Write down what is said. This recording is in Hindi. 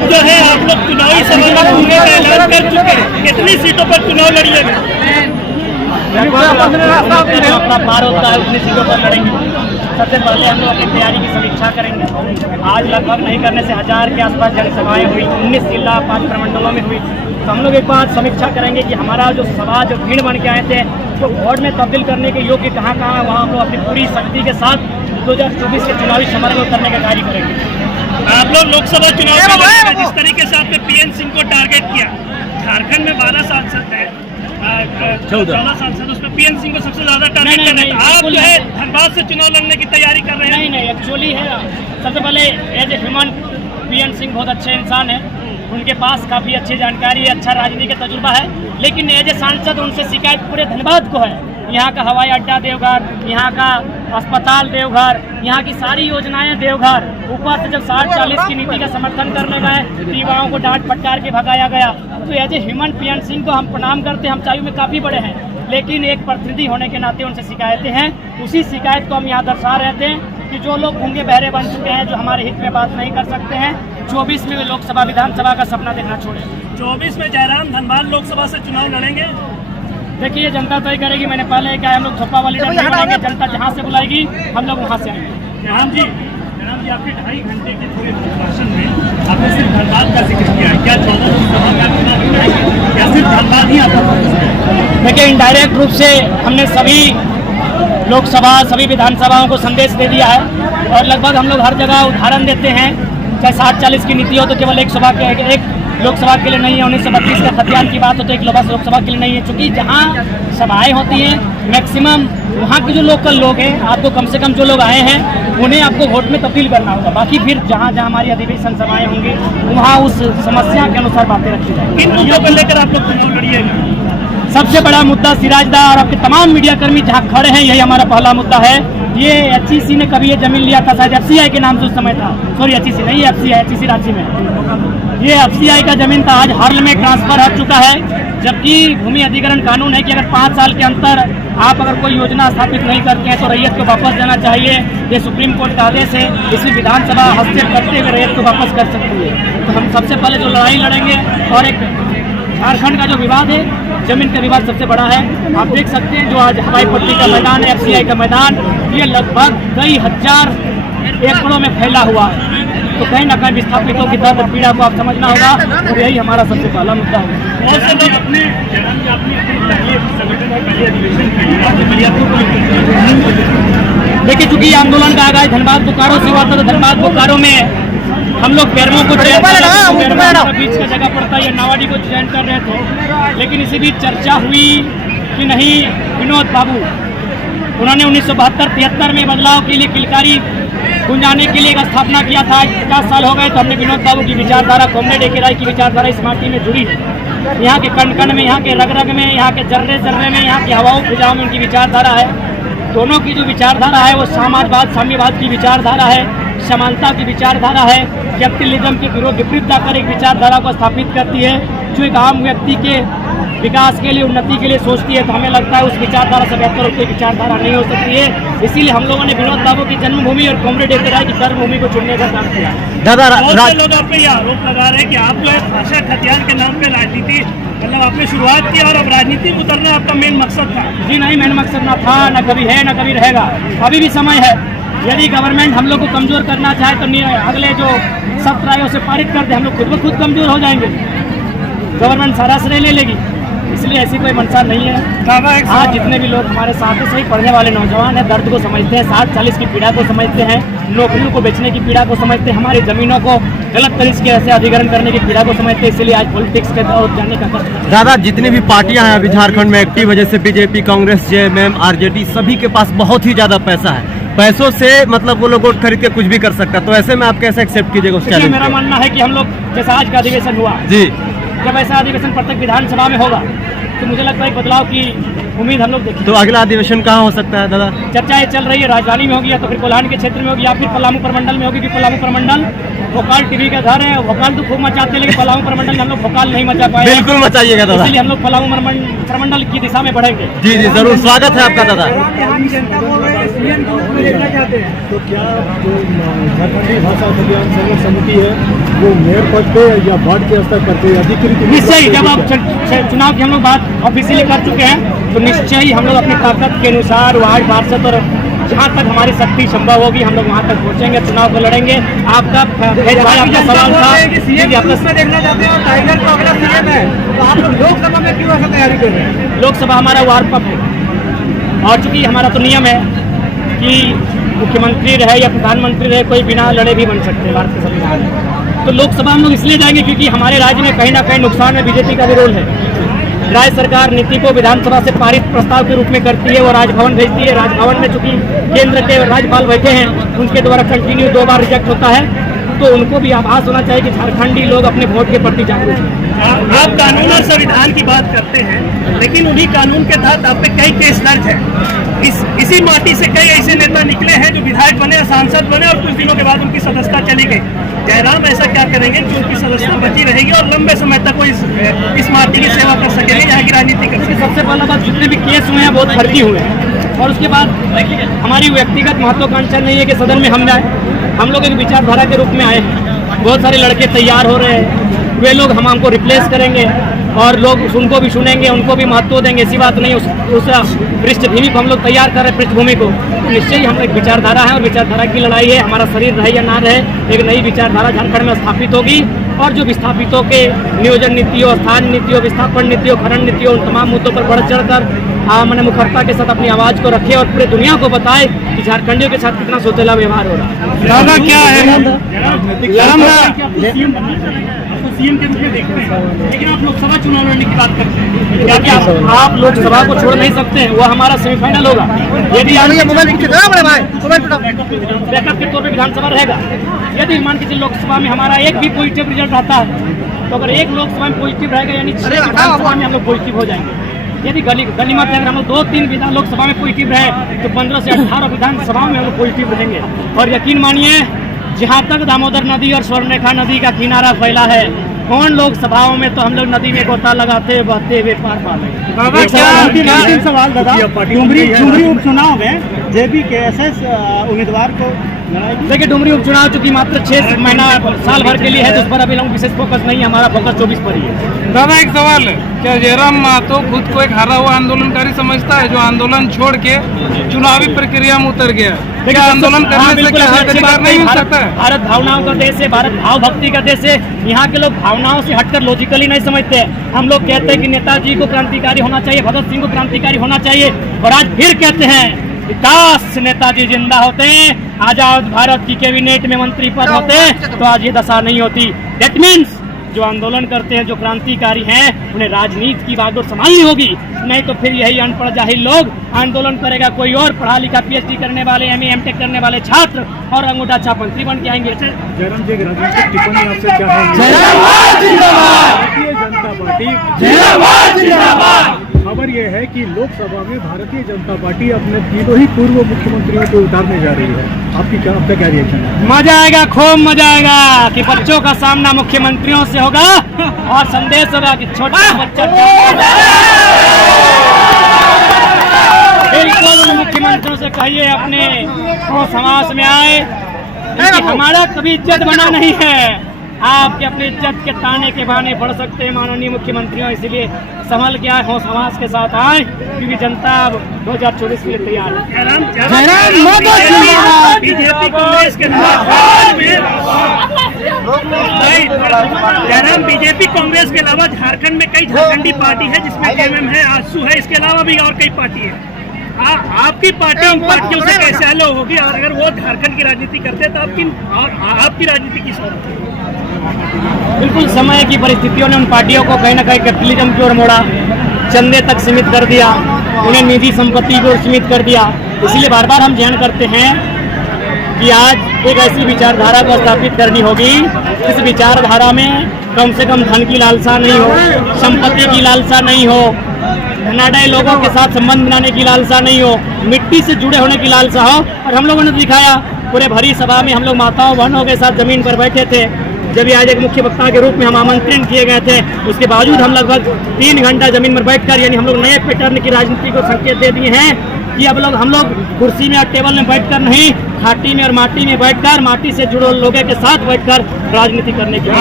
जो है आप लोग चुनावी सभा में घूमने का ऐलान कर चुके हैं, कितनी सीटों पर चुनाव लड़िएगा? अपना पार होता है उतनी सीटों पर लड़ेंगे। सबसे पहले हम लोग अपनी तैयारी की समीक्षा करेंगे। आज लगभग नहीं करने से 1000 के आसपास जनसभाएं हुई, 19 जिला 5 प्रमंडलों में हुई। तो हम लोग एक बार समीक्षा करेंगे कि हमारा जो सभा जो भीड़ बन के आए थे तो वोट में तब्दील करने के योग्य कहाँ है, वहाँ हम लोग अपनी पूरी शक्ति के साथ 2024 के चुनावी समर में उतरने का कार्य करेंगे। आप लोग लोकसभा चुनाव में जिस तरीके से आपने पीएन सिंह को टारगेट किया, झारखंड में 12 सांसद है, 14 सांसद, उसमें पीएन सिंह को सबसे ज्यादा टारगेट करना है। आप जो है धनबाद से चुनाव लड़ने की तैयारी कर रहे हैं? नहीं, एक्चुअली है सबसे पहले as a human PN Singh बहुत अच्छे इंसान है, उनके पास काफ़ी अच्छी जानकारी है, अच्छा राजनीति का तजुर्बा है, लेकिन एज ए सांसद उनसे शिकायत पूरे धनबाद को है। यहाँ का हवाई अड्डा देवघर, यहाँ का अस्पताल देवघर, यहाँ की सारी योजनाएं देवघर, ऊपर से जब 60-40 की नीति का समर्थन करने गए युवाओं को डांट फटकार के भगाया गया। तो as a human PN Singh को हम प्रणाम करते हैं, हम आयु में काफ़ी बड़े हैं, लेकिन एक प्रतिनिधि होने के नाते उनसे शिकायतें हैं। उसी शिकायत को हम यहाँ दर्शा रहे थे कि जो लोग गूंगे बहरे बन चुके हैं, जो हमारे हित में बात नहीं कर सकते हैं, 24 में वे लोकसभा विधानसभा का सपना देखना छोड़े। 24 में जयराम धनबाद लोकसभा से चुनाव लड़ेंगे? देखिए, जनता तय करेगी। मैंने पहले कहा हम लोग थोपा वाली नहीं बनाएंगे, जनता जहाँ से बुलाएगी हम लोग वहाँ से आएंगे। जयराम जी आपके 2.5 घंटे के पूरे भाषण में आपने सिर्फ धनबाद का जिक्र किया है, क्या 14 लोकसभा का चुनाव लड़ेंगे या सिर्फ धनबाद ही आता है? देखिए, इनडायरेक्ट रूप से हमने सभी लोकसभा सभी विधानसभाओं को संदेश दे दिया है और लगभग हम लोग हर जगह उदाहरण देते हैं। चाहे 60-40 की नीति हो तो केवल एक लोकसभा के लिए नहीं है, 1932 का खतियान की बात हो तो एक लोकसभा के लिए नहीं है, क्योंकि जहाँ सभाएं होती हैं मैक्सिमम वहाँ के जो लोकल लोग हैं, आपको कम से कम जो लोग आए हैं उन्हें आपको वोट में तब्दील करना होगा। बाकी फिर जहाँ जहाँ हमारी अधिवेशन सभाएं होंगी वहाँ उस समस्या के अनुसार बातें रखी जाएंगी। किन मुद्दों को लेकर आप लोग चुनाव लड़िएगा? सबसे बड़ा मुद्दा सिराजदा और आपके तमाम मीडियाकर्मी जहाँ खड़े हैं, यही हमारा पहला मुद्दा है। ये एचईसी ने कभी ये जमीन लिया था, शायद एफसीआई के नाम से उस समय था, सॉरी एचईसी नहीं, एफसीआई रांची में ये एफसीआई का जमीन था, आज हर्ल में ट्रांसफर हो चुका है। जबकि भूमि अधिग्रहण कानून है कि अगर 5 साल के अंतर आप अगर कोई योजना स्थापित नहीं करते हैं तो रैयत को वापस देना चाहिए। ये सुप्रीम कोर्ट का आदेश है, इसी विधानसभा हस्तक्षेप करते हुए रैयत को वापस कर सकती है। तो हम सबसे पहले जो लड़ाई लड़ेंगे, और एक झारखंड का जो विवाद है, जमीन का विवाद सबसे बड़ा है। आप देख सकते हैं जो आज हवाई पट्टी का मैदान है, एफसीआई का मैदान, ये लगभग कई हजार एकड़ों में फैला हुआ है। तो कहीं ना कहीं विस्थापितों की दर्द पीड़ा को आप समझना होगा और यही हमारा सबसे पहला मुद्दा है। देखिए, चूंकि आंदोलन का आगाज धनबाद बोकारो से हुआ था, तो धनबाद बोकारो में हम लोग पैरों को बीच का जगह पड़ता है, नावाडी को चयन कर रहे थे, लेकिन इसी बीच चर्चा हुई कि नहीं, विनोद बाबू उन्होंने 1972-73 में बदलाव के लिए किलकारी गुंजाने के लिए एक स्थापना किया था। 50 साल हो गए तो हमने विनोद बाबू की विचारधारा, कॉमरेड ए के राय की विचारधारा इस माटी में जुड़ी है। यहाँ के कण कण में, यहाँ के रग रग में, यहाँ के जर्रे जर्रे में, यहाँ की हवाओं फिजाओं में उनकी विचारधारा है। दोनों की जो विचारधारा है वो समाजवाद साम्यवाद की विचारधारा है, समानता की विचारधारा है, कैपिटलिज्म के विपरीत जाकर एक विचारधारा को स्थापित करती है जो एक आम व्यक्ति के विकास के लिए, उन्नति के लिए सोचती है। तो हमें लगता है उस विचारधारा से बेहतर कोई विचारधारा नहीं हो सकती है। इसीलिए हम लोगों ने विनोद बाबू की जन्मभूमि और कॉमरेड ए के राय की कर्मभूमि को चुनने का काम किया। दादा, लोग आप पे आरोप लगा रहे हैं कि आप जो है भाषा खतियान के नाम पे राजनीति, मतलब आपने शुरुआत की और अब राजनीति में उतरना आपका मेन मकसद था? जी नहीं, मेन मकसद ना था, न कभी है, न कभी रहेगा। अभी भी समय है। यदि गवर्नमेंट हम लोग को कमजोर करना चाहे तो अगले जो सत्र आयोग से पारित कर दे, हम लोग खुद ब खुद कमजोर हो जाएंगे, गवर्नमेंट सारा श्रेय ले लेगी। इसलिए ऐसी कोई मंशा नहीं है। आज जितने भी लोग हमारे साथ हैं, सही पढ़ने वाले नौजवान हैं, दर्द को समझते हैं, 60-40 की पीड़ा को समझते हैं, नौकरियों को बेचने की पीड़ा को समझते हैं, हमारी जमीनों को गलत तरीके से अधिग्रहण करने की पीड़ा को समझते हैं। इसलिए आज पॉलिटिक्स के दौर जाने का कष्ट। दादा, जितनी भी पार्टियां हैं अभी झारखंड में एक्टिव, वजह से बीजेपी, कांग्रेस, जेएमएम, आरजेडी, सभी के पास बहुत ही ज्यादा पैसा है। पैसों से मतलब वो लोग वोट खरीद के कुछ भी कर सकता है, तो ऐसे में आप कैसे एक्सेप्ट कीजिएगा उस चैलेंज? मेरा मानना है कि हम लोग जैसा आज का अधिवेशन हुआ जी, जब ऐसा अधिवेशन प्रत्येक विधानसभा में होगा तो मुझे लगता है एक बदलाव की उम्मीद हम लोग देखें। तो अगला अधिवेशन कहाँ हो सकता है दादा? चर्चाएं चल रही है, राजधानी में होगी या तो फिर कोल्हान के क्षेत्र में होगी या फिर पलामू प्रमंडल में होगी, कि पलामू प्रमंडल भोकाल टीवी का घर है, भोकाल तो खूब मचाते हैं, लेकिन पलामू प्रमंडल में हम लोग भोकाल नहीं मचा पाए। बिल्कुल मचाइएगा दादा, इसलिए हम लोग पलामू प्रमंडल की दिशा में बढ़ेंगे। जी जी जरूर, स्वागत है आपका दादा। तो क्या जो झारखंडी भाषा अभियान संघर्ष समिति है वो मेयर पद पे या वार्ड के स्तर पर पे अधिकृत निश्चय ही जब आप चुनाव की हम लोग बात ऑफिशियली कर चुके हैं तो निश्चय ही हम लोग अपनी ताकत के अनुसार वार्ड पार्षद और जहाँ तक हमारी शक्ति संभव होगी हम लोग वहाँ तक पहुँचेंगे, चुनाव को लड़ेंगे। आपका आपका सवाल था देखना चाहते हो टाइगर को अगला सीएम है तो आप लोग लोकसभा में क्यों ऐसा तैयारी कर रहे हैं? लोकसभा हमारा वार्ड कप है और चूंकि हमारा तो नियम है कि मुख्यमंत्री रहे या प्रधानमंत्री रहे कोई बिना लड़े भी बन सकते हैं भारतीय संविधान में। तो लोकसभा हम लोग इसलिए जाएंगे क्योंकि हमारे राज्य में कहीं ना कहीं नुकसान में बीजेपी का भी रोल है। राज्य सरकार नीति को विधानसभा से पारित प्रस्ताव के रूप में करती है, वो राजभवन भेजती है। राजभवन में चूंकि केंद्र के राज्यपाल बैठे हैं उनके द्वारा कंटिन्यू 2 बार रिजेक्ट होता है, तो उनको भी आभास होना चाहिए कि झारखंडी लोग अपने वोट के प्रति जागरूक हैं। आप कानून और संविधान की बात करते हैं, लेकिन उन्हीं कानून के तहत आप पे कई केस दर्ज है। इसी माटी से कई ऐसे नेता निकले हैं जो विधायक बने और सांसद बने और कुछ दिनों के बाद उनकी सदस्यता चली गई। जयराम ऐसा क्या करेंगे कि उनकी सदस्यता बची रहेगी और लंबे समय तक वो इस माटी की सेवा कर सकेंगे, यहाँ की राजनीति कर सकेंगे? सबसे पहला बात, जितने भी केस हुए हैं बहुत फर्जी हुए हैं और उसके बाद हमारी व्यक्तिगत महत्वाकांक्षा नहीं है कि सदन में हम जाए। हम लोग एक विचारधारा के रूप में आए हैं, बहुत सारे लड़के तैयार हो रहे हैं, वे लोग हमको रिप्लेस करेंगे और लोग उनको भी सुनेंगे, उनको भी महत्व देंगे, ऐसी बात नहीं। उस पृष्ठभूमि को हम लोग तैयार कर रहे हैं, पृष्ठभूमि को। तो निश्चय ही हम एक विचारधारा है और विचारधारा की लड़ाई है। हमारा शरीर रहे या ना रहे, एक नई विचारधारा झारखंड में स्थापित होगी और जो विस्थापितों के नियोजन नीतियों, स्थान नीतियों, विस्थापन नीतियों, खनन नीतियों, उन तमाम मुद्दों पर बढ़ चढ़कर मैंने मुखरता के साथ अपनी आवाज़ को रखे और पूरे दुनिया को बताए कि झारखंडियों के साथ कितना सोतेला व्यवहार हो रहा है। दादा क्या है सीएम के रूप में देखते हैं, लेकिन आप लोकसभा चुनाव लड़ने की बात करते हैं, क्या आप लोकसभा को छोड़ नहीं सकते हैं? वो हमारा सेमीफाइनल होगा। यदि बैकअप के तौर पर विधानसभा रहेगा, यदि मान के चलिए लोकसभा में हमारा एक भी पॉजिटिव रिजल्ट आता है तो अगर एक लोकसभा में पॉजिटिव रहेगा यानी 6 विधानसभा में हम लोग पॉजिटिव हो जाएंगे। यदि गनीमत है अगर हम लोग 2-3 लोकसभा में पॉजिटिव रहे तो 15 से 18 विधानसभा में हम लोग पॉजिटिव रहेंगे। और यकीन मानिए जहाँ तक दामोदर नदी और स्वर्णरेखा नदी का किनारा फैला है, कौन लोकसभाओं में तो हम लोग नदी में गोता लगाते बहते हुए पार पा लेंगे। सवाल दादा, डुमरी उपचुनाव में जेबी के एसएस उम्मीदवार को देखिए, डुमरी उपचुनाव चूंकि मात्र 6 महीना साल भर के लिए है तो उस पर अभी लोग विशेष फोकस नहीं है, हमारा फोकस 24 पर ही है। दादा एक सवाल है, क्या जयराम महतो खुद को एक हारा हुआ आंदोलनकारी समझता है जो आंदोलन छोड़ के चुनावी प्रक्रिया में उतर गया? क्या आंदोलन करने से क्या अधिकार नहीं हो सकता है? भारत भावनाओं का देश है, भारत भाव भक्ति का देश है। यहाँ के लोग भावनाओं से हटकर लॉजिकली नहीं समझते। हम लोग कहते हैं कि नेताजी को क्रांतिकारी होना चाहिए, भगत सिंह को क्रांतिकारी होना चाहिए, और आज फिर कहते हैं काश नेताजी जिंदा होते, आजाद भारत की कैबिनेट में मंत्री पद होते तो आज ये दशा नहीं होती। दैट मीन्स जो आंदोलन करते हैं, जो क्रांतिकारी हैं, उन्हें राजनीति की बागडोर संभालनी होगी, नहीं तो फिर यही अनपढ़ जाहिल लोग आंदोलन करेगा कोई और, पढ़ा लिखा PhD करने वाले, MA MTech करने वाले छात्र और अंगूठा छाप मंत्री बन के आएंगे। जयराम जी, राजनीतिक टिप्पणी आपसे क्या है? भारतीय जनता पार्टी खबर यह है कि लोकसभा में भारतीय जनता पार्टी अपने 3 ही पूर्व मुख्यमंत्रियों को उतारने जा रही है। आपका क्या रिएक्शन है? मजा आएगा, खूब मजा आएगा कि बच्चों का सामना मुख्यमंत्रियों से होगा और संदेश होगा कि छोटा बच्चा बिल्कुल मुख्यमंत्रियों से कहिए अपने समाज में आए, क्योंकि हमारा कभी इज्जत बना नहीं है। आपके अपने इज्जत के ताने के बहाने बढ़ सकते हैं माननीय मुख्यमंत्रियों, इसलिए संभल के आए हो, समाज के साथ आए, क्योंकि जनता अब 2024 के लिए तैयार है। बीजेपी कांग्रेस के कांग्रेस के अलावा झारखंड में कई झारखंडी पार्टी है जिसमें KMM है, आजसू है, इसके अलावा भी और कई पार्टी है। आपकी पार्टी इन पार्टियों से कैसे अलग होगी? और अगर वो झारखंड की राजनीति करते हैं तो आपकी राजनीति किस ओर? बिल्कुल समय की परिस्थितियों ने उन पार्टियों को कहीं ना कहीं कैपिटलिज्म की ओर मोड़ा, चंदे तक सीमित कर दिया, उन्हें निजी संपत्ति की ओर सीमित कर दिया। इसलिए बार बार हम ध्यान करते हैं कि आज एक ऐसी विचारधारा को स्थापित करनी होगी, इस विचारधारा में कम से कम धन की लालसा नहीं हो, संपत्ति की लालसा नहीं हो, धनाढ़ लोगों के साथ संबंध बनाने की लालसा नहीं हो, मिट्टी से जुड़े होने की लालसा हो। और हम लोगों ने दिखाया पूरे भरी सभा में हम लोग माताओं बहनों के साथ जमीन पर बैठे थे। जब आज एक मुख्य वक्ता के रूप में हम आमंत्रण किए गए थे, उसके बावजूद हम लगभग 3 घंटा जमीन पर बैठकर, यानी हम लोग नए पैटर्न की राजनीति को संकेत दे दिए हैं कि अब हम लोग कुर्सी में और टेबल में बैठकर नहीं, खाटी में और माटी में बैठकर, माटी से जुड़े लोगों के साथ बैठकर राजनीति करने के लिए